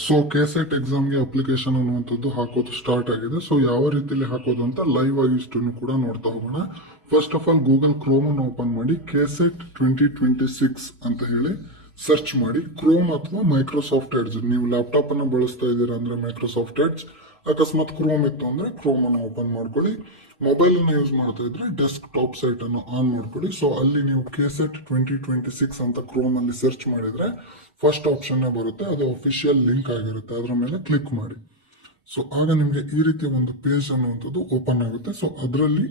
So KSET ಎಕ್ಸಾಮ್ಗೆ application ಅನ್ನುವಂಥದ್ದು ಹಾಕೋದು ಸ್ಟಾರ್ಟ್ ಆಗಿದೆ. ಸೊ ಯಾವ ರೀತಿಯಲ್ಲಿ ಹಾಕೋದು ಅಂತ ಲೈವ್ ಆಗಿ ಇಷ್ಟನ್ನು ಕೂಡ ನೋಡ್ತಾ ಹೋಗೋಣ. First of all Google Chrome ಅನ್ನು ಓಪನ್ ಮಾಡಿ ಕೆಸೆಟ್ 2026 ಅಂತ ಹೇಳಿ ಸರ್ಚ್ ಮಾಡಿ. ಕ್ರೋಮ್ ಅಥವಾ ಮೈಕ್ರೋಸಾಫ್ಟ್ ಎಡ್ಜ್, ನೀವು ಲ್ಯಾಪ್ಟಾಪ್ ಅನ್ನು ಬಳಸ್ತಾ ಇದ್ದೀರಾ ಅಂದ್ರೆ ಮೈಕ್ರೋಸಾಫ್ಟ್ ಎಡ್ಜ್, ಅಕಸ್ಮಾತ್ ಕ್ರೋಮ್ ಇತ್ತು ಅಂದ್ರೆ ಕ್ರೋಮ್ ಅನ್ನು ಓಪನ್ ಮಾಡ್ಕೊಳ್ಳಿ. ಮೊಬೈಲ್ ಅನ್ನು ಯೂಸ್ ಮಾಡ್ತಾ ಇದ್ರೆ ಡೆಸ್ಕ್ ಟಾಪ್ ಸೈಟ್ ಅನ್ನು ಆನ್ ಮಾಡ್ಕೊಳ್ಳಿ. ಸೊ ಅಲ್ಲಿ ನೀವು ಕೆಸೆಟ್ 2026 ಅಂತ ಕ್ರೋಮ್ ಅಲ್ಲಿ ಸರ್ಚ್ ಮಾಡಿದ್ರೆ ಫಸ್ಟ್ ಆಪ್ಷನ್ ಬರುತ್ತೆ, ಅದು ಅಫಿಷಿಯಲ್ ಲಿಂಕ್ ಆಗಿರುತ್ತೆ, ಅದರ ಮೇಲೆ ಕ್ಲಿಕ್ ಮಾಡಿ. ಸೊ ಆಗ ನಿಮಗೆ ಈ ರೀತಿಯ ಒಂದು ಪೇಜ್ ಅನ್ನುವಂಥದ್ದು ಓಪನ್ ಆಗುತ್ತೆ. ಸೊ ಅದರಲ್ಲಿ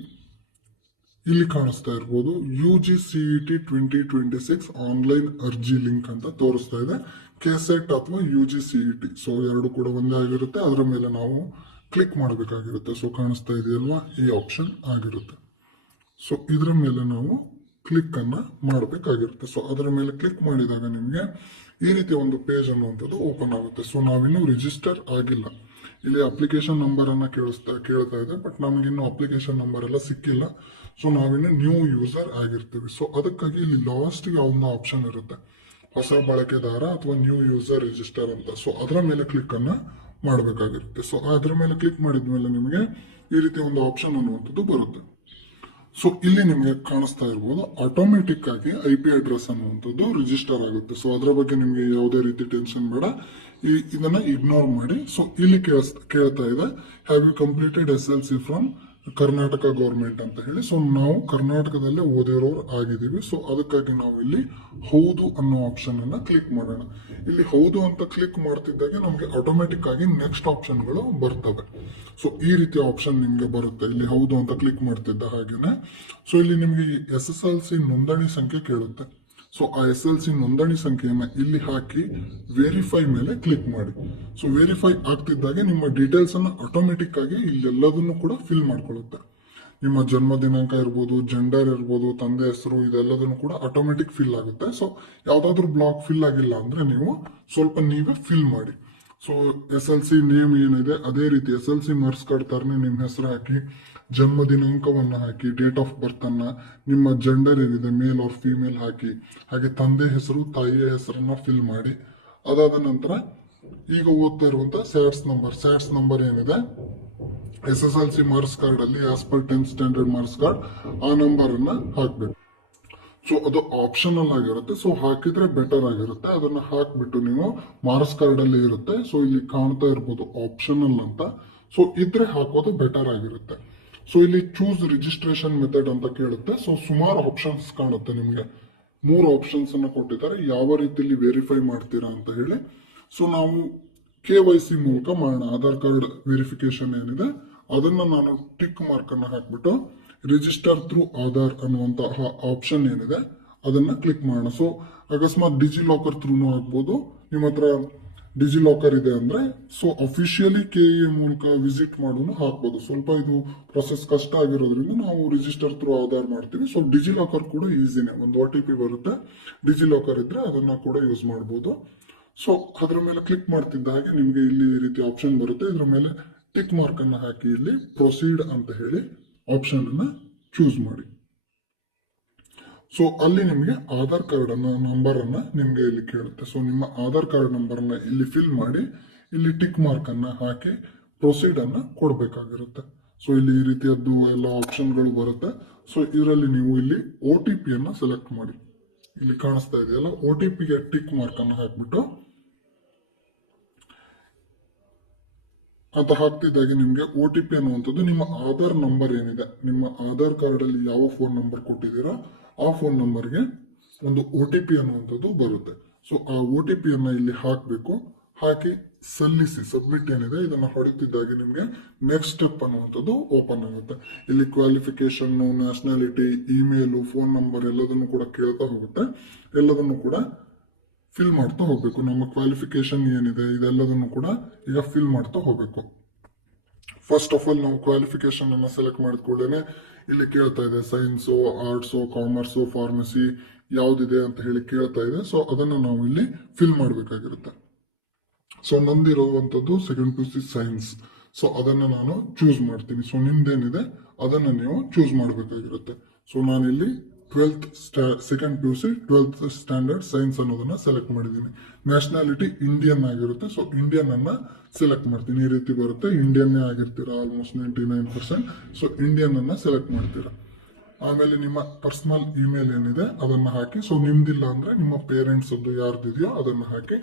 ಇಲ್ಲಿ ಕಾಣಿಸ್ತಾ ಇರ್ಬೋದು UGCET 2026 ಆನ್ಲೈನ್ ಅರ್ಜಿ ಲಿಂಕ್ ಅಂತ ತೋರಿಸ್ತಾ ಇದೆ. ಕೆಸೆಟ್ ಅಥವಾ UGCET, ಸೊ ಎರಡು ಕೂಡ ಒಂದೇ ಆಗಿರುತ್ತೆ. ಅದರ ಮೇಲೆ ನಾವು ಕ್ಲಿಕ್ ಮಾಡಬೇಕಾಗಿರುತ್ತೆ. ಸೊ ಕಾಣಿಸ್ತಾ ಇದೆಯಲ್ವಾ, ಈ ಆಪ್ಷನ್ ಆಗಿರುತ್ತೆ. ಸೊ ಇದರ ಮೇಲೆ ನಾವು ಕ್ಲಿಕ್ ಅನ್ನ ಮಾಡಬೇಕಾಗಿರುತ್ತೆ. ಸೊ ಅದರ ಮೇಲೆ ಕ್ಲಿಕ್ ಮಾಡಿದಾಗ ನಿಮಗೆ ಈ ರೀತಿಯ ಒಂದು ಪೇಜ್ ಅನ್ನುವಂಥದ್ದು ಓಪನ್ ಆಗುತ್ತೆ. ಸೊ ನಾವಿನ್ನೂ ರಿಜಿಸ್ಟರ್ ಆಗಿಲ್ಲ. ಇಲ್ಲಿ ಅಪ್ಲಿಕೇಶನ್ ನಂಬರ್ ಅನ್ನ ಕೇಳ್ತಾ ಇದೆ, ಬಟ್ ನಮಗಿನ್ನೂ ಅಪ್ಲಿಕೇಶನ್ ನಂಬರ್ ಎಲ್ಲ ಸಿಕ್ಕಿಲ್ಲ. ಸೊ ನಾವಿನ್ನು ನ್ಯೂ ಯೂಸರ್ ಆಗಿರ್ತೀವಿ. ಸೊ ಅದಕ್ಕಾಗಿ ಇಲ್ಲಿ ಲಾಸ್ಟ್ಗೆ ಒಂದು ಆಪ್ಷನ್ ಇರುತ್ತೆ, ಹೊಸ ಬಳಕೆದಾರ ಅಥವಾ ನ್ಯೂ ಯೂಸರ್ ರಿಜಿಸ್ಟರ್ ಅಂತ. ಸೊ ಅದರ ಮೇಲೆ ಕ್ಲಿಕ್ ಅನ್ನ ಮಾಡಬೇಕಾಗಿರುತ್ತೆ. ಸೊ ಅದರ ಮೇಲೆ ಕ್ಲಿಕ್ ಮಾಡಿದ್ಮೇಲೆ ನಿಮಗೆ ಈ ರೀತಿಯ ಒಂದು ಆಪ್ಷನ್ ಅನ್ನುವಂಥದ್ದು ಬರುತ್ತೆ. ಸೊ ಇಲ್ಲಿ ನಿಮಗೆ ಕಾಣಿಸ್ತಾ ಇರ್ಬೋದು ಆಟೋಮೆಟಿಕ್ ಆಗಿ IP ಅಡ್ರೆಸ್ ಅನ್ನುವಂಥದ್ದು ರಿಜಿಸ್ಟರ್ ಆಗುತ್ತೆ. ಸೊ ಅದರ ಬಗ್ಗೆ ನಿಮಗೆ ಯಾವುದೇ ರೀತಿ ಟೆನ್ಷನ್ ಬೇಡ, ಇದನ್ನ ಇಗ್ನೋರ್ ಮಾಡಿ. ಸೊ ಇಲ್ಲಿ ಕೇಳ್ತಾ ಇದೆ, have you completed SLC from Karnataka government ಅಂತ ಹೇಳಿ. ಸೊ ನಾವು ಕರ್ನಾಟಕದಲ್ಲೇ ಓದಿರೋರು ಆಗಿದ್ದೀವಿ. ಸೊ ಅದಕ್ಕಾಗಿ ನಾವು ಇಲ್ಲಿ ಹೌದು ಅನ್ನೋ ಆಪ್ಷನ್ ಅನ್ನ ಕ್ಲಿಕ್ ಮಾಡೋಣ. ಇಲ್ಲಿ ಹೌದು ಅಂತ ಕ್ಲಿಕ್ ಮಾಡ್ತಿದ್ದಾಗೆ ನಮಗೆ ಆಟೋಮೆಟಿಕ್ ಆಗಿ ನೆಕ್ಸ್ಟ್ ಆಪ್ಷನ್ಗಳು ಬರ್ತವೆ. ಸೊ ಈ ರೀತಿಯ ಆಪ್ಷನ್ ನಿಮ್ಗೆ ಬರುತ್ತೆ ಇಲ್ಲಿ ಹೌದು ಅಂತ ಕ್ಲಿಕ್ ಮಾಡ್ತಿದ್ದ ಹಾಗೇನೆ. ಸೊ ಇಲ್ಲಿ ನಿಮ್ಗೆ SSLC ನೋಂದಣಿ ಸಂಖ್ಯೆ ಕೇಳುತ್ತೆ. ಸೊ ಆ SLC ನೋಂದಣಿ ಸಂಖ್ಯೆಯನ್ನ ಇಲ್ಲಿ ಹಾಕಿ ವೆರಿಫೈ ಮೇಲೆ ಕ್ಲಿಕ್ ಮಾಡಿ. ಸೊ ವೆರಿಫೈ ಆಗ್ತಿದ್ದಾಗೆ ನಿಮ್ಮ ಡೀಟೇಲ್ಸ್ ಅನ್ನ ಆಟೋಮೆಟಿಕ್ ಆಗಿ ಇಲ್ಲೆಲ್ಲದನ್ನು ಕೂಡ ಫಿಲ್ ಮಾಡ್ಕೊಳ್ಳುತ್ತೆ. ನಿಮ್ಮ ಜನ್ಮ ದಿನಾಂಕ ಇರ್ಬೋದು, ಜೆಂಡರ್ ಇರ್ಬೋದು, ತಂದೆ ಹೆಸರು, ಇದೆಲ್ಲದನ್ನು ಕೂಡ ಆಟೋಮೆಟಿಕ್ ಫಿಲ್ ಆಗುತ್ತೆ. ಸೊ ಯಾವ್ದಾದ್ರು ಬ್ಲಾಕ್ ಫಿಲ್ ಆಗಿಲ್ಲ ಅಂದ್ರೆ ನೀವು ಸ್ವಲ್ಪ ನೀವೇ ಫಿಲ್ ಮಾಡಿ. ಸೊ SLC ನೇಮ್ ಏನಿದೆ ಅದೇ ರೀತಿ SLC ಮಾರ್ಕ್ಸ್ ಕಾರ್ಡ್ ತರನೇ ನಿಮ್ಮ ಹೆಸರು ಹಾಕಿ, ಜನ್ಮ ದಿನಾಂಕವನ್ನು ಹಾಕಿ, ಡೇಟ್ ಆಫ್ ಬರ್ತ್ ಅನ್ನ, ನಿಮ್ಮ ಜೆಂಡರ್ ಏನಿದೆ ಮೇಲ್ ಆರ್ ಫಿಮೇಲ್ ಹಾಕಿ, ಹಾಗೆ ತಂದೆ ಹೆಸರು ತಾಯಿಯ ಹೆಸರನ್ನ ಫಿಲ್ ಮಾಡಿ. ಅದಾದ ನಂತರ ಈಗ ಓದ್ತಾ ಇರುವಂತ ಸ್ಯಾಟ್ಸ್ ನಂಬರ್ ಏನಿದೆ SSLC ಮಾರ್ಕ್ಸ್ ಕಾರ್ಡ್ ಅಲ್ಲಿ as per 10th standard marks card, ಆ ನಂಬರ್ ಅನ್ನ ಹಾಕ್ಬೇಕು. ಸೊ ಅದು ಆಪ್ಷನಲ್ ಆಗಿರುತ್ತೆ. ಸೊ ಹಾಕಿದ್ರೆ ಬೆಟರ್ ಆಗಿರುತ್ತೆ. ಅದನ್ನ ಹಾಕ್ಬಿಟ್ಟು ನೀವು ಮಾರ್ಕ್ಸ್ ಕಾರ್ಡ್ ಅಲ್ಲಿ ಇರುತ್ತೆ. ಸೊ ಇಲ್ಲಿ ಕಾಣ್ತಾ ಇರ್ಬೋದು ಆಪ್ಷನಲ್ ಅಂತ. ಸೊ ಇದ್ರೆ ಹಾಕೋದು ಬೆಟರ್ ಆಗಿರುತ್ತೆ. ಸೊ ಇಲ್ಲಿ ಚೂಸ್ ರಿಜಿಸ್ಟ್ರೇಷನ್ ಮೆಥಡ್ ಅಂತ ಕೇಳುತ್ತೆ. ಸೊ ಸುಮಾರು ಆಪ್ಷನ್ಸ್ ಕಾಣುತ್ತೆ ನಿಮಗೆ. 3 ಆಪ್ಷನ್ಸ್ ಅನ್ನ ಕೊಟ್ಟಿದ್ದಾರೆ, ಯಾವ ರೀತಿಯಲ್ಲಿ ವೆರಿಫೈ ಮಾಡ್ತೀರಾ ಅಂತ ಹೇಳಿ. ಸೊ ನಾವು KYC ಮೂಲಕ ಮಾಡೋಣ. ಆಧಾರ್ ಕಾರ್ಡ್ ವೆರಿಫಿಕೇಶನ್ ಏನಿದೆ ಅದನ್ನ ನಾನು ಟಿಕ್ ಮಾರ್ಕ್ ಅನ್ನ ಹಾಕ್ಬಿಟ್ಟು ರಿಜಿಸ್ಟರ್ ಥ್ರೂ ಆಧಾರ್ ಅನ್ನುವಂತಹ ಆಪ್ಷನ್ ಏನಿದೆ ಅದನ್ನ ಕ್ಲಿಕ್ ಮಾಡೋಣ. ಸೊ ಅಕಸ್ಮಾತ್ ಡಿಜಿ ಲಾಕರ್ ಥ್ರೂನು ಆಗ್ಬೋದು. ನಿಮ್ಮ ಹತ್ರ ಡಿಜಿ ಲಾಕರ್ ಇದೆ ಅಂದ್ರೆ ಸೊ ಅಫಿಷಿಯಲಿ KE ಮೂಲಕ ವಿಸಿಟ್ ಮಾಡೋನು ಹಾಕ್ಬೋದು. ಸ್ವಲ್ಪ ಇದು ಪ್ರೊಸೆಸ್ ಕಷ್ಟ ಆಗಿರೋದ್ರಿಂದ ನಾವು ರಿಜಿಸ್ಟರ್ ಥ್ರೂ ಆಧಾರ್ ಮಾಡ್ತೀವಿ. ಸೊ ಡಿಜಿ ಲಾಕರ್ ಕೂಡ ಈಸಿನೇ, ಒಂದು OTP ಬರುತ್ತೆ, ಡಿಜಿ ಲಾಕರ್ ಇದ್ರೆ ಅದನ್ನ ಕೂಡ ಯೂಸ್ ಮಾಡ್ಬೋದು. ಸೊ ಅದ್ರ ಮೇಲೆ ಕ್ಲಿಕ್ ಮಾಡ್ತಿದ್ದ ಹಾಗೆ ನಿಮ್ಗೆ ಇಲ್ಲಿ ಈ ರೀತಿ ಆಪ್ಷನ್ ಬರುತ್ತೆ. ಇದ್ರ ಮೇಲೆ ಟಿಕ್ ಮಾರ್ಕ್ ಅನ್ನ ಹಾಕಿ ಇಲ್ಲಿ ಪ್ರೊಸೀಡ್ ಅಂತ ಹೇಳಿ ಆಪ್ಷನ್ ಅನ್ನ ಚೂಸ್ ಮಾಡಿ. ಸೊ ಅಲ್ಲಿ ನಿಮಗೆ ಆಧಾರ್ ಕಾರ್ಡ್ ನಂಬರ್ ಅನ್ನ ನಿಮ್ಗೆ ಇಲ್ಲಿ ಕೇಳುತ್ತೆ. ಸೊ ನಿಮ್ಮ ಆಧಾರ್ ಕಾರ್ಡ್ ನಂಬರ್ ಅನ್ನ ಇಲ್ಲಿ ಫಿಲ್ ಮಾಡಿ ಇಲ್ಲಿ ಟಿಕ್ ಮಾರ್ಕ್ ಅನ್ನ ಹಾಕಿ ಪ್ರೊಸೀಡ್ ಅನ್ನ ಕೊಡ್ಬೇಕಾಗಿರುತ್ತೆ. ಸೊ ಇಲ್ಲಿ ಈ ರೀತಿಯದ್ದು ಎಲ್ಲ ಆಪ್ಷನ್ಗಳು ಬರುತ್ತೆ. ಸೊ ಇದರಲ್ಲಿ ನೀವು ಇಲ್ಲಿ OTP ಅನ್ನ ಸೆಲೆಕ್ಟ್ ಮಾಡಿ. ಇಲ್ಲಿ ಕಾಣಿಸ್ತಾ ಇದೆಯಲ್ಲ, OTP ಗೆ ಟಿಕ್ ಮಾರ್ಕ್ ಅನ್ನ ಹಾಕ್ಬಿಟ್ಟು ಅಂತ ಹಾಕ್ತಿದ್ದಾಗೆ ನಿಮ್ಗೆ OTP ಅನ್ನುವಂಥದ್ದು ನಿಮ್ಮ ಆಧಾರ್ ನಂಬರ್ ಏನಿದೆ, ನಿಮ್ಮ ಆಧಾರ್ ಕಾರ್ಡ್ ಅಲ್ಲಿ ಯಾವ ಫೋನ್ ನಂಬರ್ ಕೊಟ್ಟಿದ್ದೀರಾ ಆ ಫೋನ್ ನಂಬರ್ಗೆ ಒಂದು OTP ಅನ್ನುವಂಥದ್ದು ಬರುತ್ತೆ. ಸೊ ಆ OTP ಅನ್ನ ಇಲ್ಲಿ ಹಾಕಬೇಕು. ಹಾಕಿ ಸಲ್ಲಿಸಿ ಸಬ್ಮಿಟ್ ಏನಿದೆ ಇದನ್ನ ಹೊಡಿತಿದ್ದಾಗೆ ನಿಮ್ಗೆ ನೆಕ್ಸ್ಟ್ ಸ್ಟೆಪ್ ಅನ್ನುವಂಥದ್ದು ಓಪನ್ ಆಗುತ್ತೆ. ಇಲ್ಲಿ qualification, nationality, email, phone number ಎಲ್ಲದನ್ನು ಕೂಡ ಕೇಳ್ತಾ ಹೋಗುತ್ತೆ. ಎಲ್ಲದನ್ನು ಕೂಡ ಫಿಲ್ ಮಾಡ್ತಾ ಹೋಗ್ಬೇಕು. ನಮ್ಮ ಕ್ವಾಲಿಫಿಕೇಶನ್ ಏನಿದೆ ಇದೆಲ್ಲದನ್ನು ಕೂಡ ಈಗ ಫಿಲ್ ಮಾಡ್ತಾ ಹೋಗ್ಬೇಕು. ಫಸ್ಟ್ ಆಫ್ ಆಲ್ ನಾವು ಕ್ವಾಲಿಫಿಕೇಶನ್ ಅನ್ನ ಸೆಲೆಕ್ಟ್ ಮಾಡಿದ ಕೂಡಲೇ ಇಲ್ಲಿ ಕೇಳ್ತಾ ಇದೆ ಸೈನ್ಸು, ಆರ್ಟ್ಸು, ಕಾಮರ್ಸು, ಫಾರ್ಮಸಿ ಯಾವ್ದಿದೆ ಅಂತ ಹೇಳಿ ಕೇಳ್ತಾ ಇದೆ. ಸೊ ಅದನ್ನ ನಾವು ಇಲ್ಲಿ ಫಿಲ್ ಮಾಡಬೇಕಾಗಿರುತ್ತೆ. ಸೊ ನಂದಿರುವಂತದ್ದು ಸೆಕೆಂಡ್ PUC ಸೈನ್ಸ್. ಸೊ ಅದನ್ನ ನಾನು ಚೂಸ್ ಮಾಡ್ತೀನಿ. ಸೊ ನಿಮ್ದೇನಿದೆ ಅದನ್ನ ನೀವು ಚೂಸ್ ಮಾಡಬೇಕಾಗಿರುತ್ತೆ. ಸೊ ನಾನಿಲ್ಲಿ second P U C 12th standard science ಅನ್ನೋದನ್ನ ಸೆಲೆಕ್ಟ್ ಮಾಡಿದ್ದೀನಿ. ನ್ಯಾಷನಾಲಿಟಿ ಇಂಡಿಯನ್ ಆಗಿರುತ್ತೆ, ಸೊ ಇಂಡಿಯನ್ ಅನ್ನ ಸೆಲೆಕ್ಟ್ ಮಾಡ್ತೀನಿ. ಈ ರೀತಿ ಬರುತ್ತೆ, ಇಂಡಿಯನ್ನೇ ಆಗಿರ್ತೀರಾ ಆಲ್ಮೋಸ್ಟ್ 99%. ಸೊ ಇಂಡಿಯನ್ ಅನ್ನ ಸೆಲೆಕ್ಟ್ ಮಾಡ್ತೀರಾ. ಆಮೇಲೆ ನಿಮ್ಮ ಪರ್ಸನಲ್ ಇಮೇಲ್ ಏನಿದೆ ಅದನ್ನ ಹಾಕಿ. ಸೊ ನಿಮ್ದಿಲ್ಲ ಅಂದ್ರೆ ನಿಮ್ಮ ಪೇರೆಂಟ್ಸ್ ಅದು ಯಾರ್ದಿದೆಯೋ ಅದನ್ನ ಹಾಕಿ.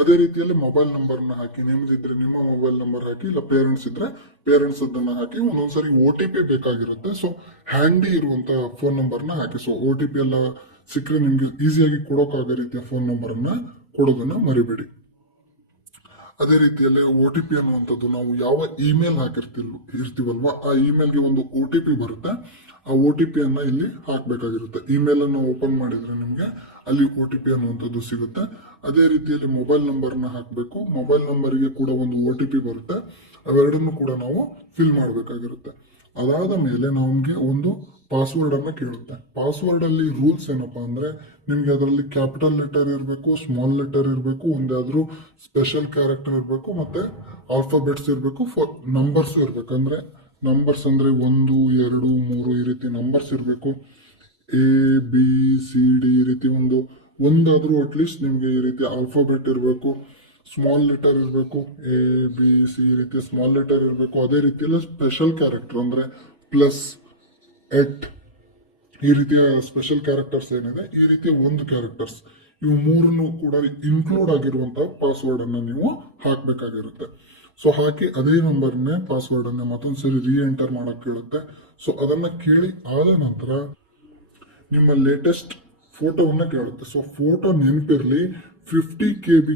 ಅದೇ ರೀತಿಯಲ್ಲಿ ಮೊಬೈಲ್ ನಂಬರ್ನ ಹಾಕಿ. ನಿಮ್ದಿದ್ರೆ ನಿಮ್ಮ ಮೊಬೈಲ್ ನಂಬರ್ ಹಾಕಿ, ಇಲ್ಲ ಪೇರೆಂಟ್ಸ್ ಇದ್ರೆ ಪೇರೆಂಟ್ಸ್ ಅದನ್ನ ಹಾಕಿ. ಒಂದೊಂದ್ಸರಿ OTP ಬೇಕಾಗಿರುತ್ತೆ, ಸೊ ಹ್ಯಾಂಡಿ ಇರುವಂತ ಫೋನ್ ನಂಬರ್ನ ಹಾಕಿ. ಸೊ OTP ಎಲ್ಲ ಸಿಕ್ಕರೆ ನಿಮ್ಗೆ ಈಸಿಯಾಗಿ ಕೊಡೋಕಾಗೋ ರೀತಿಯ ಫೋನ್ ನಂಬರ್ನ ಕೊಡೋದನ್ನ ಮರಿಬೇಡಿ. ಅದೇ ರೀತಿಯಲ್ಲಿ OTP ಅನ್ನುವಂಥದ್ದು ನಾವು ಯಾವ ಇಮೇಲ್ ಇರ್ತೀವಲ್ವಾ ಆ ಇಮೇಲ್ಗೆ ಒಂದು OTP ಬರುತ್ತೆ. ಆ OTP ಅನ್ನ ಇಲ್ಲಿ ಹಾಕ್ಬೇಕಾಗಿರುತ್ತೆ. ಇಮೇಲ್ ಅನ್ನು ಓಪನ್ ಮಾಡಿದ್ರೆ ನಿಮ್ಗೆ ಅಲ್ಲಿ OTP ಅನ್ನುವಂಥದ್ದು ಸಿಗುತ್ತೆ. ಅದೇ ರೀತಿಯಲ್ಲಿ ಮೊಬೈಲ್ ನಂಬರ್ನ ಹಾಕಬೇಕು. ಮೊಬೈಲ್ ನಂಬರ್ಗೆ ಕೂಡ ಒಂದು OTP ಬರುತ್ತೆ. ಅವೆರಡನ್ನು ಕೂಡ ನಾವು ಫಿಲ್ ಮಾಡಬೇಕಾಗಿರುತ್ತೆ. ಅದಾದ ಮೇಲೆ ನಮಗೆ ಒಂದು ಪಾಸ್ವರ್ಡ್ ಅನ್ನ ಕೇಳುತ್ತೆ. ಪಾಸ್ವರ್ಡ್ ಅಲ್ಲಿ ರೂಲ್ಸ್ ಏನಪ್ಪಾ ಅಂದ್ರೆ ನಿಮ್ಗೆ ಅದರಲ್ಲಿ ಕ್ಯಾಪಿಟಲ್ ಲೆಟರ್ ಇರಬೇಕು, ಸ್ಮಾಲ್ ಲೆಟರ್ ಇರಬೇಕು, ಒಂದಾದ್ರೂ ಸ್ಪೆಷಲ್ ಕ್ಯಾರೆಕ್ಟರ್ ಇರಬೇಕು, ಮತ್ತೆ ಆಲ್ಫಾಬೆಟ್ಸ್ ಇರಬೇಕು, ನಂಬರ್ಸ್ ಇರ್ಬೇಕು. ಅಂದ್ರೆ ನಂಬರ್ಸ್ ಅಂದ್ರೆ 1, 2, 3 ಈ ರೀತಿ ನಂಬರ್ಸ್ ಇರಬೇಕು. ABCD ಈ ರೀತಿ ಒಂದಾದ್ರೂ ಅಟ್ಲೀಸ್ಟ್ ನಿಮ್ಗೆ ಈ ರೀತಿ ಆಲ್ಫಾಬೆಟ್ ಇರಬೇಕು, ಸ್ಮಾಲ್ ಲೆಟರ್ ಇರಬೇಕು, ABC ಈ ರೀತಿ ಸ್ಮಾಲ್ ಲೆಟರ್ ಇರಬೇಕು. ಅದೇ ರೀತಿಯಲ್ಲಿ ಸ್ಪೆಷಲ್ ಕ್ಯಾರೆಕ್ಟರ್ ಅಂದ್ರೆ ಪ್ಲಸ್, ಎಟ್ ಈ ರೀತಿಯ ಸ್ಪೆಷಲ್ ಕ್ಯಾರೆಕ್ಟರ್ಸ್ ಏನಿದೆ, ಈ ರೀತಿಯ ಒಂದು ಕ್ಯಾರೆಕ್ಟರ್ಸ್, ಇವು ಮೂರನ್ನು ಕೂಡ ಇನ್ಕ್ಲೂಡ್ ಆಗಿರುವಂತಹ ಪಾಸ್ವರ್ಡ್ ಅನ್ನ ನೀವು ಹಾಕ್ಬೇಕಾಗಿರುತ್ತೆ. ಸೊ ಹಾಕಿ ಅದೇ ನಂಬರ್ನೇ ಪಾಸ್ವರ್ಡ್ ಅನ್ನ ಮತ್ತೊಂದ್ಸರಿ ಎಂಟರ್ ಮಾಡಕ್ ಕೇಳುತ್ತೆ. ಸೊ ಅದನ್ನ ಕೇಳಿ ಆದ ನಂತರ ನಿಮ್ಮ ಲೇಟೆಸ್ಟ್ ಫೋಟೋವನ್ನ ಕೇಳುತ್ತೆ. ಸೊ ಫೋಟೋ ನೆನಪಿರ್ಲಿ 50 KB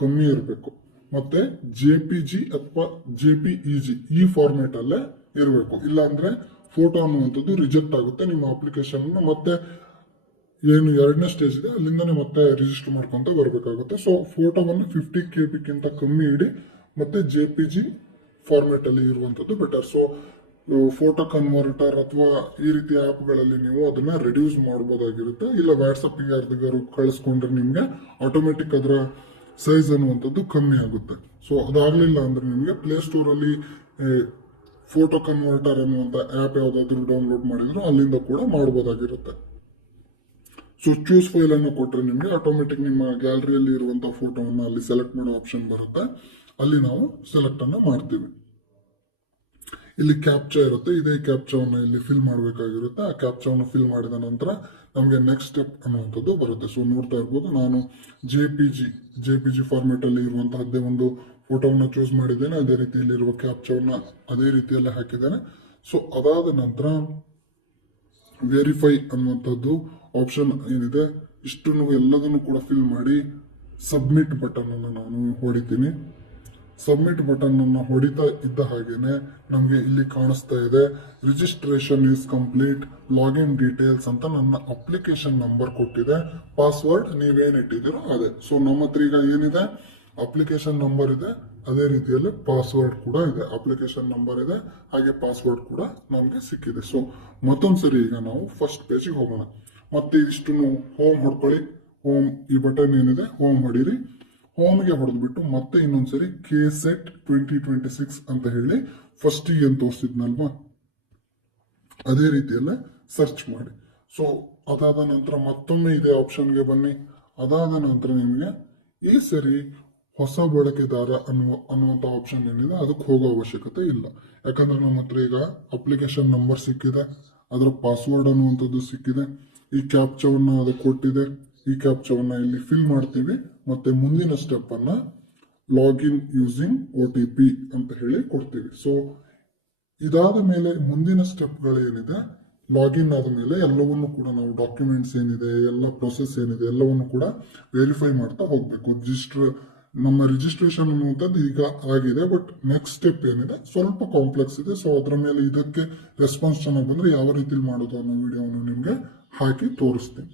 ಕಮ್ಮಿ ಇರಬೇಕು, ಮತ್ತೆ JPG ಅಥವಾ JPEG ಈ ಫಾರ್ಮೆಟ್ ಅಲ್ಲೇ ಇರಬೇಕು. ಇಲ್ಲ ಅಂದ್ರೆ ಫೋಟೋ ಅನ್ನುವಂಥದ್ದು ರಿಜೆಕ್ಟ್ ಆಗುತ್ತೆ. ನಿಮ್ಮ ಅಪ್ಲಿಕೇಶನ್ ಮತ್ತೆ ಏನು 2ನೇ ಸ್ಟೇಜ್ ಇದೆ ಅಲ್ಲಿಂದನೇ ಮತ್ತೆ ರಿಜಿಸ್ಟರ್ ಮಾಡ್ಕೊಂತ ಬರಬೇಕಾಗುತ್ತೆ. ಸೊ ಫೋಟೋವನ್ನು 50 KB ಕಮ್ಮಿ ಇಡಿ, ಮತ್ತೆ JPG ಫಾರ್ಮೆಟ್ ಅಲ್ಲಿ ಇರುವಂತದ್ದು ಬೆಟರ್. ಸೊ ಫೋಟೋ ಕನ್ವರ್ಟರ್ ಅಥವಾ ಈ ರೀತಿ ಆಪ್ಗಳಲ್ಲಿ ನೀವು ಅದನ್ನ ರೆಡ್ಯೂಸ್ ಮಾಡಬಹುದಾಗಿರುತ್ತೆ. ಇಲ್ಲ ವಾಟ್ಸಪ್ ಯಾರ್ದಿಗಾರು ಕಳಿಸ್ಕೊಂಡ್ರೆ ನಿಮ್ಗೆ ಆಟೋಮೆಟಿಕ್ ಅದರ ಸೈಜ್ ಅನ್ನುವಂಥದ್ದು ಕಮ್ಮಿ ಆಗುತ್ತೆ. ಸೊ ಅದಾಗ್ಲಿಲ್ಲ ಅಂದ್ರೆ ನಿಮ್ಗೆ ಪ್ಲೇಸ್ಟೋರ್ ಅಲ್ಲಿ ಫೋಟೋ ಕನ್ವರ್ಟರ್ ಅನ್ನುವಂತ ಆಪ್ ಯಾವ್ದಾದ್ರು ಡೌನ್ಲೋಡ್ ಮಾಡಿದ್ರು ಅಲ್ಲಿಂದ ಕೂಡ ಮಾಡಬಹುದಾಗಿರುತ್ತೆ. ಸೊ ಚೂಸ್ ಫೈಲ್ ಅನ್ನು ಕೊಟ್ರೆ ನಿಮ್ಗೆ ಆಟೋಮೆಟಿಕ್ ನಿಮ್ಮ ಗ್ಯಾಲರಿಯಲ್ಲಿ ಇರುವಂತಹ ಫೋಟೋವನ್ನ ಅಲ್ಲಿ ಸೆಲೆಕ್ಟ್ ಮಾಡೋ ಆಪ್ಷನ್ ಬರುತ್ತೆ. ಅಲ್ಲಿ ನಾವು ಸೆಲೆಕ್ಟ್ ಅನ್ನ ಮಾಡ್ತೀವಿ. ಇಲ್ಲಿ ಕ್ಯಾಪ್ಚಾ ಇರುತ್ತೆ, ಇದೇ ಕ್ಯಾಪ್ಚಾವನ್ನ ಇಲ್ಲಿ ಫಿಲ್ ಮಾಡಬೇಕಾಗಿರುತ್ತೆ. ಆ ಕ್ಯಾಪ್ಚಾವನ್ನು ಫಿಲ್ ಮಾಡಿದ ನಂತರ ನಮಗೆ ನೆಕ್ಸ್ಟ್ ಸ್ಟೆಪ್ ಅನ್ನುವಂಥದ್ದು ಬರುತ್ತೆ. ಸೊ ನೋಡ್ತಾ ಇರ್ಬೋದು, ನಾನು JPG ಫಾರ್ಮೆಟ್ ಅಲ್ಲಿ ಇರುವಂತಹದ್ದೇ ಒಂದು ಫೋಟೋವನ್ನ ಚೂಸ್ ಮಾಡಿದ್ದೇನೆ. ಅದೇ ರೀತಿಯಲ್ಲಿ ಇರುವ ಕ್ಯಾಪ್ಚಾವನ್ನ ಅದೇ ರೀತಿಯಲ್ಲಿ ಹಾಕಿದ್ದೇನೆ. ಸೊ ಅದಾದ ನಂತರ ವೆರಿಫೈ ಅನ್ನುವಂಥದ್ದು ಆಪ್ಷನ್ ಏನಿದೆ ಇಷ್ಟನ್ನು ಎಲ್ಲದನ್ನು ಕೂಡ ಫಿಲ್ ಮಾಡಿ ಸಬ್ಮಿಟ್ ಬಟನ್ ಅನ್ನು ನಾನು ಹೊಡಿತೀನಿ. ಸಬ್ಮಿಟ್ ಬಟನ್ ಅನ್ನು ಹೊಡಿತಾ ಇದ್ದ ಹಾಗೇನೆ ನಮಗೆ ಇಲ್ಲಿ ಕಾಣಿಸ್ತಾ ಇದೆ registration is complete, login details ಅಂತ ನನ್ನ ಅಪ್ಲಿಕೇಶನ್ ನಂಬರ್ ಕೊಟ್ಟಿದೆ, ಪಾಸ್ವರ್ಡ್ ನೀವೇನ್ ಇಟ್ಟಿದ್ದೀರೋ ಅದೇ. ಸೊ ನಮ್ಮ ಹತ್ರ ಈಗ ಏನಿದೆ ಅಪ್ಲಿಕೇಶನ್ ನಂಬರ್ ಇದೆ, ಅದೇ ರೀತಿಯಲ್ಲಿ ಪಾಸ್ವರ್ಡ್ ಕೂಡ ಇದೆ. ಅಪ್ಲಿಕೇಶನ್ ನಂಬರ್ ಇದೆ, ಹಾಗೆ ಪಾಸ್ವರ್ಡ್ ಕೂಡ ನಮ್ಗೆ ಸಿಕ್ಕಿದೆ. ಸೊ ಮತ್ತೊಂದ್ಸರಿ ಈಗ ನಾವು ಫಸ್ಟ್ ಪೇಜಿಗೆ ಹೋಗೋಣ. ಮತ್ತೆ ಇಷ್ಟನ್ನು ಹೋಮ್ ಹೊಡ್ಕೊಳ್ಳಿ. ಹೋಮ್ ಈ ಬಟನ್ ಏನಿದೆ ಹೋಮ್ ಹೊಡೀರಿ. ಹೋಮ್ಗೆ ಹೊಡೆದ್ಬಿಟ್ಟು ಮತ್ತೆ ಇನ್ನೊಂದ್ಸರಿ KSET 2026 ಅಂತ ಹೇಳಿ ಫಸ್ಟ್ ಏನ್ ತೋರಿಸಿದ್ನಲ್ವಾ ಅದೇ ರೀತಿಯಲ್ಲ ಸರ್ಚ್ ಮಾಡಿ. ಸೊ ಅದಾದ ನಂತರ ಮತ್ತೊಮ್ಮೆ ಇದೇ ಆಪ್ಷನ್ಗೆ ಬನ್ನಿ. ಅದಾದ ನಂತರ ನಿಮಗೆ ಈ ಸರಿ ಹೊಸ ಬಳಕೆದಾರ ಅನ್ನುವಂತ ಆಪ್ಷನ್ ಏನಿದೆ ಅದಕ್ಕೆ ಹೋಗೋ ಅವಶ್ಯಕತೆ ಇಲ್ಲ. ಯಾಕಂದ್ರೆ ನಮ್ಮ ಹತ್ರ ಈಗ ಅಪ್ಲಿಕೇಶನ್ ನಂಬರ್ ಸಿಕ್ಕಿದೆ, ಅದರ ಪಾಸ್ವರ್ಡ್ ಅನ್ನುವಂಥದ್ದು ಸಿಕ್ಕಿದೆ, ಈ ಕ್ಯಾಪ್ಚಾವನ್ನ ಅದಕ್ಕೆ ಕೊಟ್ಟಿದೆ. ಈ ಕ್ಯಾಪ್ಚಾವನ್ನ ಇಲ್ಲಿ ಫಿಲ್ ಮಾಡ್ತೀವಿ. ಮತ್ತೆ ಮುಂದಿನ ಸ್ಟೆಪ್ ಅನ್ನ ಲಾಗಿನ್ ಯೂಸಿಂಗ್ OTP ಅಂತ ಹೇಳಿ ಕೊಡ್ತೀವಿ. ಸೊ ಇದಾದ ಮೇಲೆ ಮುಂದಿನ ಸ್ಟೆಪ್ಗಳೇನಿದೆ, ಲಾಗಿನ್ ಆದ ಮೇಲೆ ಎಲ್ಲವನ್ನು ಕೂಡ ನಾವು ಡಾಕ್ಯುಮೆಂಟ್ಸ್ ಏನಿದೆ, ಎಲ್ಲ ಪ್ರೊಸೆಸ್ ಏನಿದೆ ಎಲ್ಲವನ್ನು ಕೂಡ ವೆರಿಫೈ ಮಾಡ್ತಾ ಹೋಗ್ಬೇಕು. ನಮ್ಮ ರಿಜಿಸ್ಟ್ರೇಷನ್ ಅನ್ನುವಂಥದ್ದು ಈಗ ಆಗಿದೆ, ಬಟ್ ನೆಕ್ಸ್ಟ್ ಸ್ಟೆಪ್ ಏನಿದೆ ಸ್ವಲ್ಪ ಕಾಂಪ್ಲೆಕ್ಸ್ ಇದೆ. ಸೊ ಅದರ ಮೇಲೆ ಇದಕ್ಕೆ ರೆಸ್ಪಾನ್ಸ್ ಚೆನ್ನಾಗಿ ಬಂದ್ರೆ ಯಾವ ರೀತಿ ಮಾಡೋದು ಅನ್ನೋ ವಿಡಿಯೋವನ್ನು ನಿಮ್ಗೆ ಹಾಕಿ ತೋರಿಸ್ತೀನಿ.